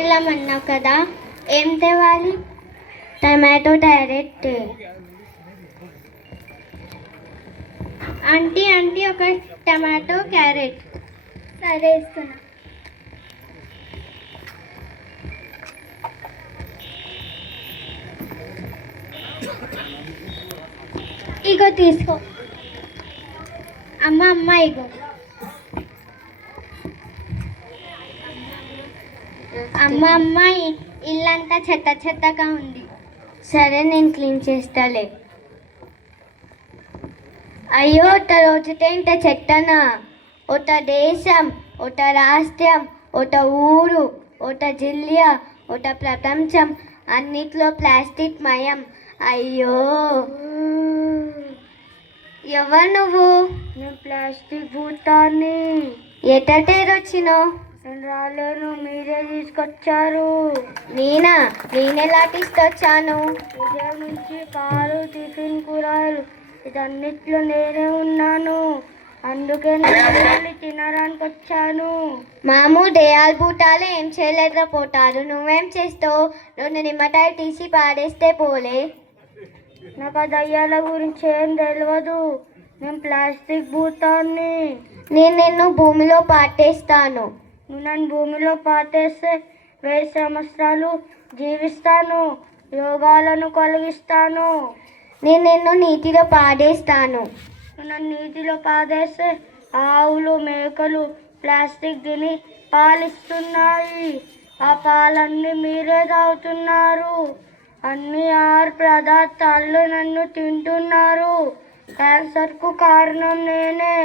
వెళ్ళమన్నావు కదా, ఏం తేవాలి? Tomato direct. ఆంటీ ఆంటీ ఒక టమాటో క్యారెట్. సరే ఇస్తున్నా. ఇగో తీసుకో. అమ్మ అమ్మ ఇగో. అమ్మ అమ్మ ఇల్లంతా చెత్త చెత్తగా ఉంది. సరే నేను క్లీన్ చేస్తాలే. అయ్యో ఒక్క రోజుతే ఇంత చెత్తనా? ఒక దేశం, ఒక రాష్ట్రం, ఒక ఊరు, ఒక జిల్లా, ఒక ప్రపంచం అన్నిట్లో ప్లాస్టిక్ మయం. అయ్యో ఎవరు నువ్వు? నేను ప్లాస్టిక్ భూతాన్ని. ఎటేరొచ్చినావు? నేను రాలేను, మీరే తీసుకొచ్చారు. నేనెలా తీసుకొచ్చాను? ఉదయం నుంచి పాలు, టిఫిన్, కూరలు ఇదన్నిట్లో నేనే ఉన్నాను. అందుకే నేను తినడానికి వచ్చాను. మాము దయాల్ బూటాలు ఏం చేయలేదా పోతారు? నువ్వేం చేస్తావు? 2 నిమ్మకాయలు తీసి పాడేస్తే పోలే. నాకు ఆ దయ్యాల గురించి ఏం తెలియదు. నేను ప్లాస్టిక్ భూతాన్ని. నేను నిన్ను భూమిలో పాటేస్తాను. నువ్వు నన్ను భూమిలో పాటేస్తే 1000 సంవత్సరాలు జీవిస్తాను, యోగాలను కలిగిస్తాను. నేను నిన్ను నీటిలో పాడేస్తాను. నువ్వు నన్ను నీటిలో పాడేస్తే ఆవులు, మేకలు ప్లాస్టిక్ తిని పాలిస్తున్నాయి. ఆ పాలన్నీ మీరే తాగుతున్నారు. అన్ని ఆహార పదార్థాలు నన్ను తింటున్నారు. క్యాన్సర్కు కారణం నేనే.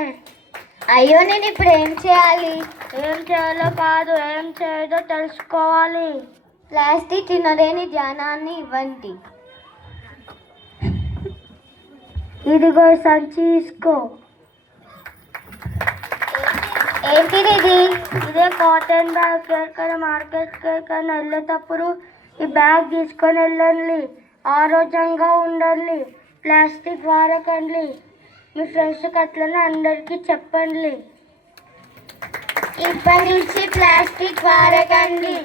అయ్యో నేను ఇప్పుడు ఏం చేయాలి? ఏం చేయాలో కాదు, ఏం చేయదో తెలుసుకోవాలి. ప్లాస్టిక్ తినలేని ధ్యానాన్ని ఇవ్వండి. ఇదిగో సంచి తీసుకో. ఏంటిది ఇది? ఇదే కాటన్ బ్యాగ్. ఎక్కడ మార్కెట్కి ఎక్కడికైనా వెళ్ళేటప్పుడు ఈ బ్యాగ్ తీసుకొని వెళ్ళండి. ఆరోగ్యంగా ఉండండి. ప్లాస్టిక్ వాడకండి. మీ ఫ్రెండ్స్కి అట్లనే అందరికీ చెప్పండి. ఇప్పటి నుంచి ప్లాస్టిక్ వాడకండి,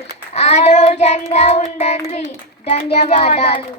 ఆరోగ్యంగా ఉండండి. ధన్యవాదాలు.